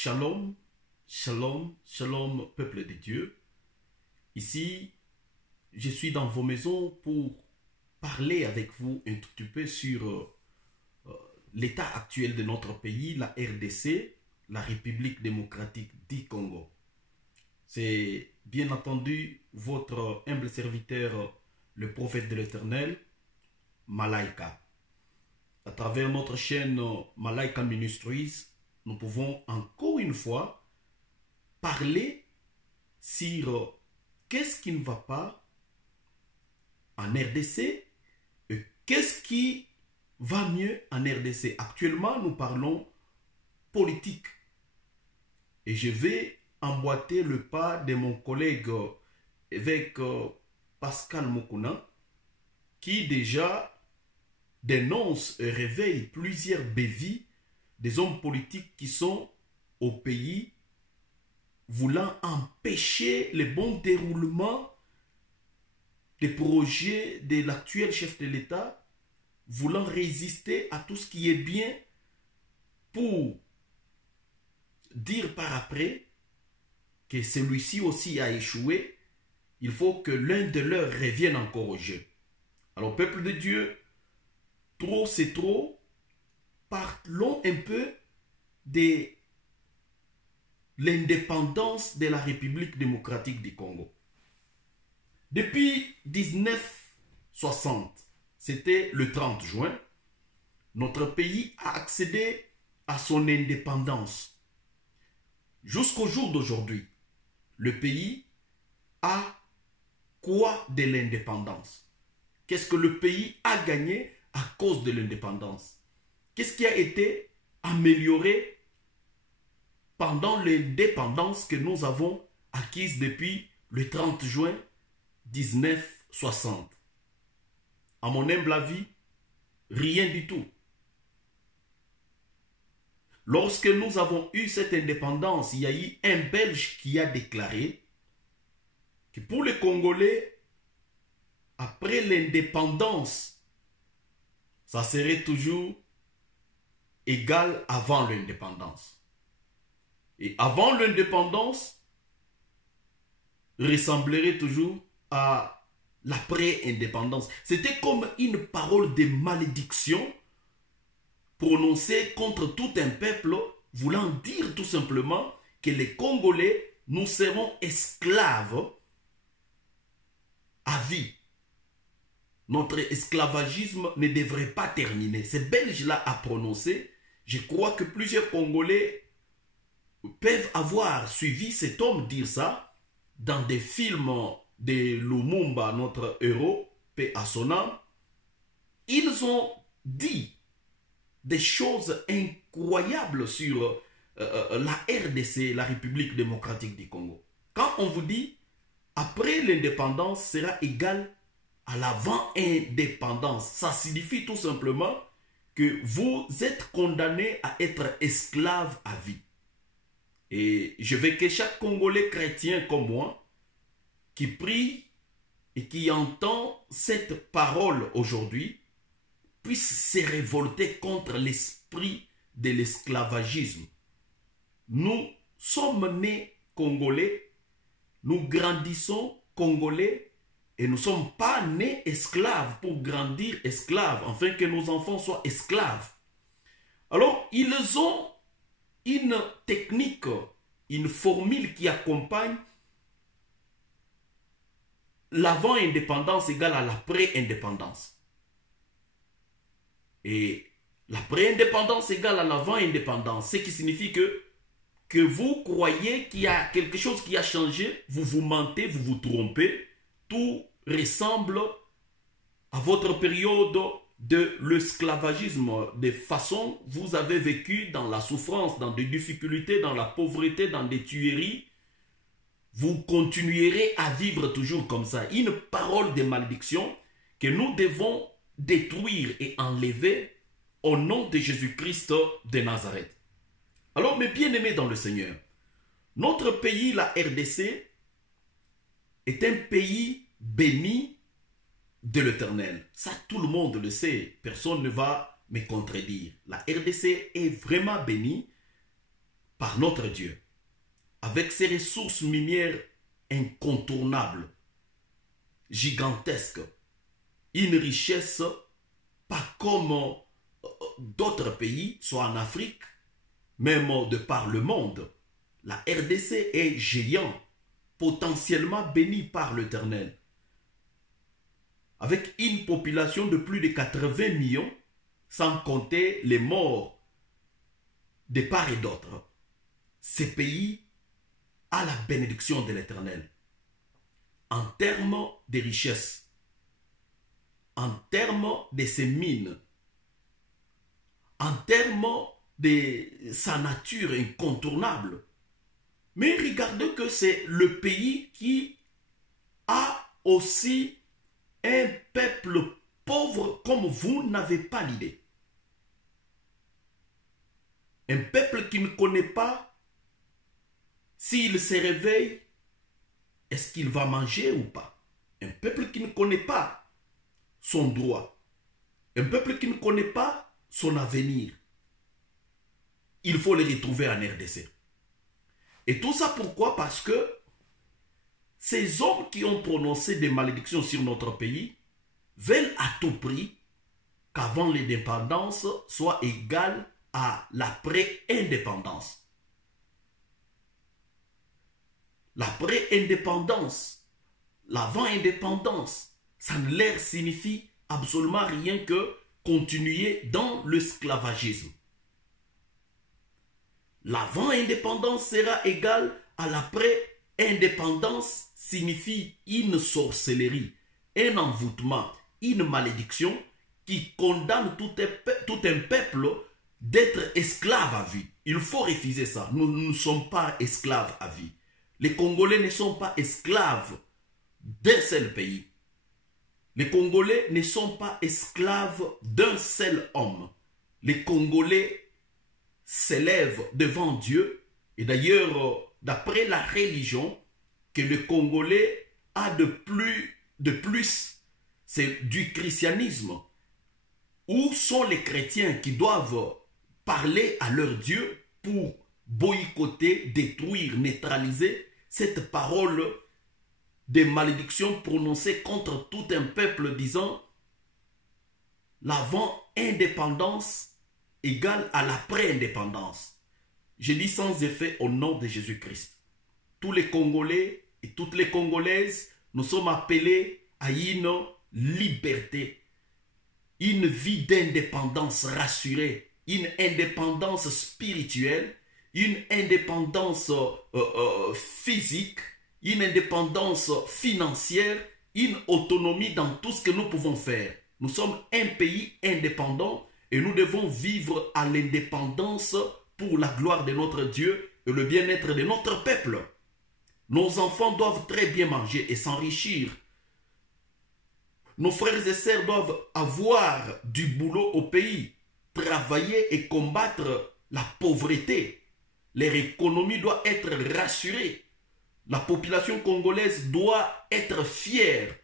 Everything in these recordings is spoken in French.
Shalom, shalom, shalom, peuple de Dieu. Ici, je suis dans vos maisons pour parler avec vous un tout petit peu sur l'état actuel de notre pays, la RDC, la République démocratique du Congo. C'est bien entendu votre humble serviteur, le prophète de l'Éternel, Malaika. À travers notre chaîne Malaika Ministries, nous pouvons encore une fois parler sur qu'est-ce qui ne va pas en RDC et qu'est-ce qui va mieux en RDC. Actuellement, nous parlons politique. Et je vais emboîter le pas de mon collègue évêque Pascal Mokuna, qui déjà dénonce et réveille plusieurs bévies des hommes politiques qui sont au pays voulant empêcher le bon déroulement des projets de l'actuel chef de l'État, voulant résister à tout ce qui est bien pour dire par après que celui-ci aussi a échoué. Il faut que l'un de leurs revienne encore au jeu. Alors, peuple de Dieu, trop c'est trop. Parlons un peu de l'indépendance de la République démocratique du Congo. Depuis 1960, c'était le 30 juin, notre pays a accédé à son indépendance. Jusqu'au jour d'aujourd'hui, le pays a quoi de l'indépendance? Qu'est-ce que le pays a gagné à cause de l'indépendance? Qu'est-ce qui a été amélioré pendant l'indépendance que nous avons acquise depuis le 30 juin 1960? À mon humble avis, rien du tout. Lorsque nous avons eu cette indépendance, il y a eu un Belge qui a déclaré que pour les Congolais, après l'indépendance, ça serait toujours égal avant l'indépendance. Et avant l'indépendance ressemblerait toujours à l'après-indépendance. C'était comme une parole de malédiction prononcée contre tout un peuple, voulant dire tout simplement que les Congolais, nous serons esclaves à vie. Notre esclavagisme ne devrait pas terminer. Ce Belge-là a prononcé. Je crois que plusieurs Congolais peuvent avoir suivi cet homme dire ça dans des films de Lumumba, notre héros, paix à son âme. Ils ont dit des choses incroyables sur la RDC, la République démocratique du Congo. Quand on vous dit après l'indépendance sera égal à l'avant-indépendance, ça signifie tout simplement que vous êtes condamné à être esclave à vie. Et je veux que chaque Congolais chrétien comme moi, qui prie et qui entend cette parole aujourd'hui, puisse se révolter contre l'esprit de l'esclavagisme. Nous sommes nés Congolais, nous grandissons Congolais, et nous ne sommes pas nés esclaves pour grandir esclaves, afin que nos enfants soient esclaves. Alors, ils ont une technique, une formule qui accompagne l'avant-indépendance égale à l'après-indépendance. Et l'après-indépendance égale à l'avant-indépendance, ce qui signifie que vous croyez qu'il y a quelque chose qui a changé, vous vous mentez, vous vous trompez, tout ressemble à votre période de l'esclavagisme, de façon vous avez vécu dans la souffrance, dans des difficultés, dans la pauvreté, dans des tueries. Vous continuerez à vivre toujours comme ça. Une parole de malédiction que nous devons détruire et enlever au nom de Jésus-Christ de Nazareth. Alors, mes bien-aimés dans le Seigneur, notre pays, la RDC, est un pays béni de l'Éternel. Ça, tout le monde le sait. Personne ne va me contredire. La RDC est vraiment bénie par notre Dieu, avec ses ressources minières incontournables, gigantesques, une richesse pas comme d'autres pays, soit en Afrique, même de par le monde. La RDC est géant, potentiellement béni par l'Éternel. Avec une population de plus de 80 millions, sans compter les morts de part et d'autre. Ce pays a la bénédiction de l'Éternel. En termes de richesse, en termes de ses mines, en termes de sa nature incontournable. Mais regardez que c'est le pays qui a aussi un peuple pauvre comme vous n'avez pas l'idée. Un peuple qui ne connaît pas s'il se réveille, est-ce qu'il va manger ou pas? Un peuple qui ne connaît pas son droit. Un peuple qui ne connaît pas son avenir. Il faut le retrouver en RDC. Et tout ça pourquoi? Parce que ces hommes qui ont prononcé des malédictions sur notre pays veulent à tout prix qu'avant l'indépendance soit égale à l'après-indépendance. L'après-indépendance, l'avant-indépendance, ça ne leur signifie absolument rien que continuer dans l'esclavagisme. L'avant-indépendance sera égale à l'après-indépendance, signifie une sorcellerie, un envoûtement, une malédiction qui condamne tout un peuple d'être esclave à vie. Il faut refuser ça. Nous ne sommes pas esclaves à vie. Les Congolais ne sont pas esclaves d'un seul pays. Les Congolais ne sont pas esclaves d'un seul homme. Les Congolais s'élèvent devant Dieu. Et d'ailleurs, d'après la religion que le Congolais a de plus, c'est du christianisme. Où sont les chrétiens qui doivent parler à leur Dieu pour boycotter, détruire, neutraliser cette parole de malédiction prononcée contre tout un peuple disant l'avant-indépendance égale à l'après-indépendance. Je dis sans effet au nom de Jésus-Christ. Tous les Congolais et toutes les Congolaises, nous sommes appelés à une liberté, une vie d'indépendance rassurée, une indépendance spirituelle, une indépendance physique, une indépendance financière, une autonomie dans tout ce que nous pouvons faire. Nous sommes un pays indépendant et nous devons vivre à l'indépendance pour la gloire de notre Dieu et le bien-être de notre peuple. Nos enfants doivent très bien manger et s'enrichir. Nos frères et sœurs doivent avoir du boulot au pays, travailler et combattre la pauvreté. Leur économie doit être rassurée. La population congolaise doit être fière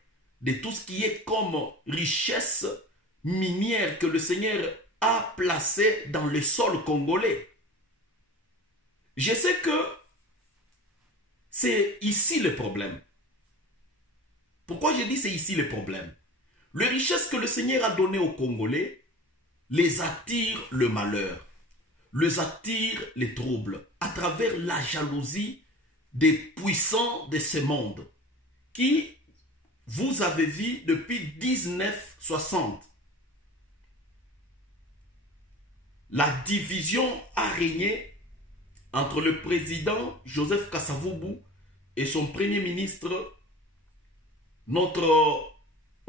de tout ce qui est comme richesse minière que le Seigneur a placé dans le sol congolais. Je sais que c'est ici le problème. Pourquoi je dis c'est ici le problème? Les richesses que le Seigneur a données aux Congolais les attirent le malheur, les attirent les troubles à travers la jalousie des puissants de ce monde qui, vous avez vu depuis 1960, la division a régné entre le président Joseph Kasavubu et son premier ministre, notre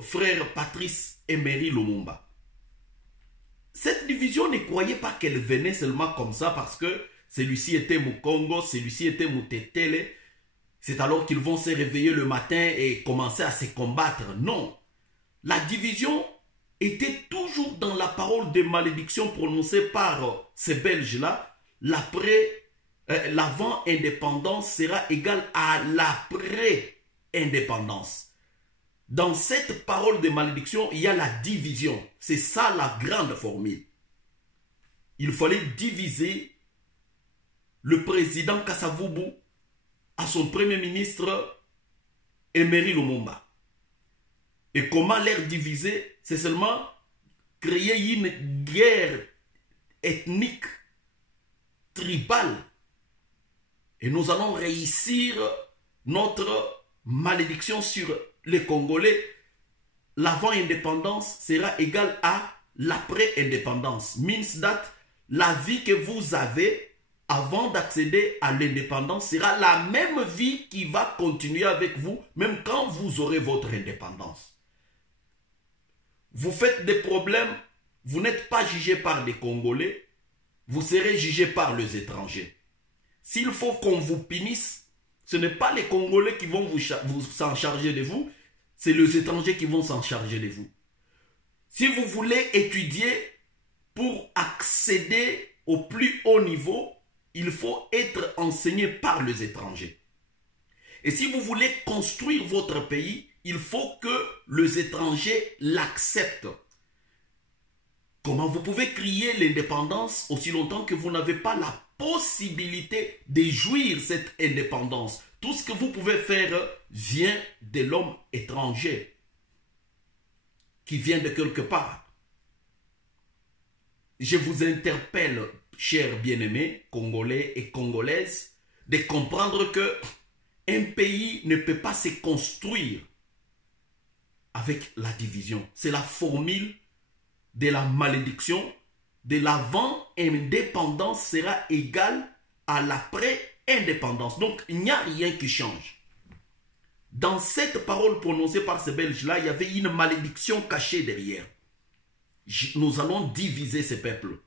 frère Patrice Emery Lumumba. Cette division, ne croyez pas qu'elle venait seulement comme ça parce que celui-ci était Mukongo, celui-ci était Mutetele. C'est alors qu'ils vont se réveiller le matin et commencer à se combattre. Non. La division était toujours dans la parole de malédiction prononcée par ces Belges-là. L'avant-indépendance sera égal à l'après-indépendance. Dans cette parole de malédiction, il y a la division. C'est ça la grande formule. Il fallait diviser le président Kasavubu à son premier ministre Emery Lumumba. Et comment l'air diviser, c'est seulement créer une guerre ethnique, tribale. Et nous allons réussir notre malédiction sur les Congolais. L'avant-indépendance sera égal à l'après-indépendance. Means that la vie que vous avez avant d'accéder à l'indépendance sera la même vie qui va continuer avec vous, même quand vous aurez votre indépendance. Vous faites des problèmes, vous n'êtes pas jugé par des Congolais, vous serez jugé par les étrangers. S'il faut qu'on vous punisse, ce n'est pas les Congolais qui vont vous s'en charger de vous, c'est les étrangers qui vont s'en charger de vous. Si vous voulez étudier pour accéder au plus haut niveau, il faut être enseigné par les étrangers. Et si vous voulez construire votre pays, il faut que les étrangers l'acceptent. Comment vous pouvez crier l'indépendance aussi longtemps que vous n'avez pas la possibilité de jouir cette indépendance? Tout ce que vous pouvez faire vient de l'homme étranger qui vient de quelque part. Je vous interpelle, chers bien-aimés, Congolais et Congolaises, de comprendre que un pays ne peut pas se construire avec la division. C'est la formule de la malédiction. De l'avant-indépendance sera égale à l'après-indépendance. Donc, il n'y a rien qui change. Dans cette parole prononcée par ces Belges-là, il y avait une malédiction cachée derrière. Nous allons diviser ces peuples.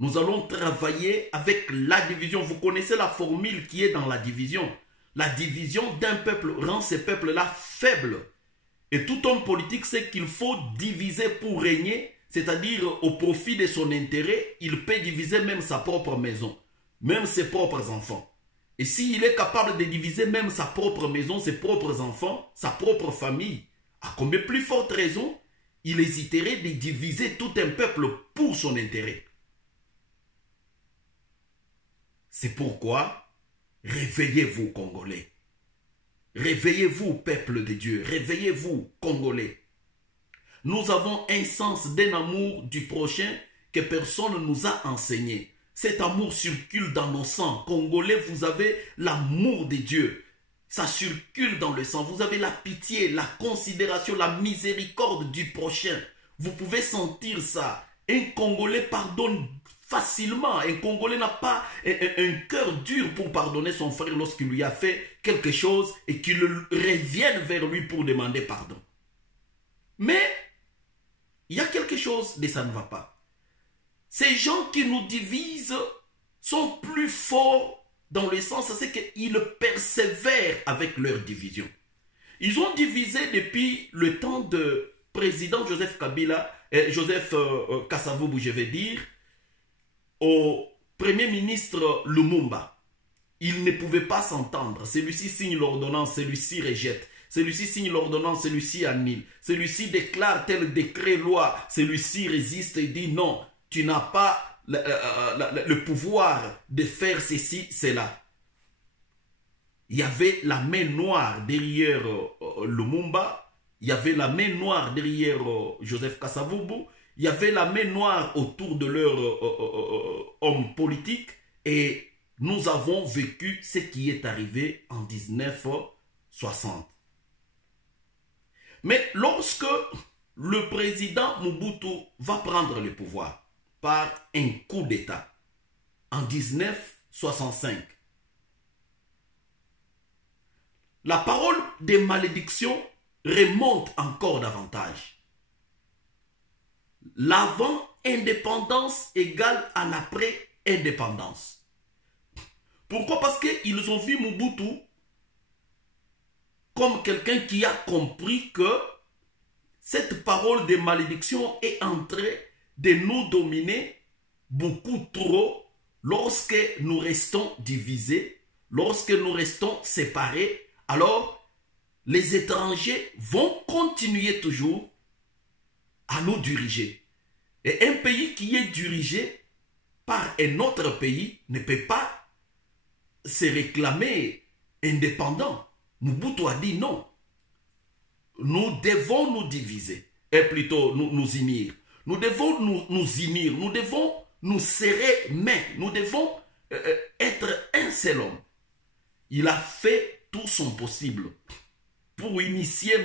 Nous allons travailler avec la division. Vous connaissez la formule qui est dans la division. La division d'un peuple rend ces peuples-là faibles. Et tout homme politique sait qu'il faut diviser pour régner, c'est-à-dire au profit de son intérêt. Il peut diviser même sa propre maison, même ses propres enfants. Et s'il est capable de diviser même sa propre maison, ses propres enfants, sa propre famille, à combien plus forte raison il hésiterait de diviser tout un peuple pour son intérêt. C'est pourquoi, réveillez-vous, Congolais. Réveillez-vous, peuple de Dieu. Réveillez-vous, Congolais. Nous avons un sens d'un amour du prochain que personne ne nous a enseigné. Cet amour circule dans nos sangs. Congolais, vous avez l'amour de Dieu. Ça circule dans le sang. Vous avez la pitié, la considération, la miséricorde du prochain. Vous pouvez sentir ça. Un Congolais pardonne facilement. Un Congolais n'a pas un cœur dur pour pardonner son frère lorsqu'il lui a fait quelque chose et qu'il revienne vers lui pour demander pardon. Mais il y a quelque chose de ça ne va pas. Ces gens qui nous divisent sont plus forts dans le sens, c'est qu'ils persévèrent avec leur division. Ils ont divisé depuis le temps de président Joseph Kabila, Joseph Kasavubu, je vais dire, au premier ministre Lumumba. Ils ne pouvaient pas s'entendre. Celui-ci signe l'ordonnance, celui-ci rejette. Celui-ci signe l'ordonnance, celui-ci annule. Celui-ci déclare tel décret loi, celui-ci résiste et dit non, tu n'as pas le pouvoir de faire ceci, cela. Il y avait la main noire derrière Lumumba, il y avait la main noire derrière Joseph Kasavubu, il y avait la main noire autour de leur homme politique et nous avons vécu ce qui est arrivé en 1960. Mais lorsque le président Mobutu va prendre le pouvoir par un coup d'État en 1965, la parole des malédictions remonte encore davantage. L'avant-indépendance égale à l'après-indépendance. Pourquoi? Parce qu'ils ont vu Mobutu comme quelqu'un qui a compris que cette parole de malédiction est en train de nous dominer beaucoup trop lorsque nous restons divisés, lorsque nous restons séparés. Alors, les étrangers vont continuer toujours à nous diriger. Et un pays qui est dirigé par un autre pays ne peut pas se réclamer indépendant. Mobutu a dit non. Nous devons nous diviser, et plutôt nous unir. Nous devons nous unir, nous devons nous serrer main, nous devons être un seul homme. Il a fait tout son possible pour initier